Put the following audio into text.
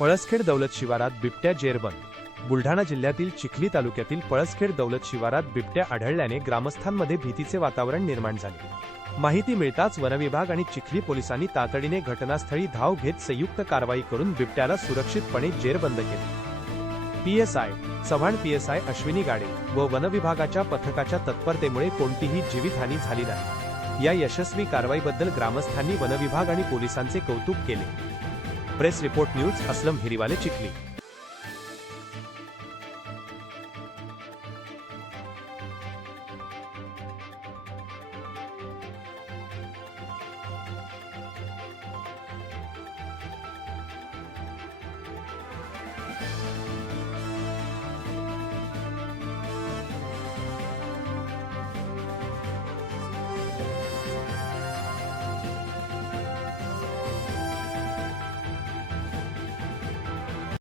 पळसखेड दौलत शिवारात बिबट्या जेरबंद। बुलढाणा जिल्ह्यातील चिखली तालुक्यातील पळसखेड दौलत शिवारात बिबट्या आढळल्याने ग्रामस्थांमध्ये भीतीचे वातावरण निर्माण झाले। माहिती मिळताच वनविभाग आणि चिखली पोलिसांनी तातडीने घटनास्थळी धाव घेत संयुक्त कारवाई करून बिबट्याला सुरक्षितपणे जेरबंद केले। पीएसआय चव्हाण, पीएसआय अश्विनी गाडे व वनविभागाच्या पथकाच्या तत्परतेमुळे कोणतीही जीवितहानी झाली नाही। या यशस्वी कारवाईबद्दल ग्रामस्थांनी वनविभाग आणि पोलिसांचे कौतुक केले। Press report news, Aslam Hiriwale, Chikhli.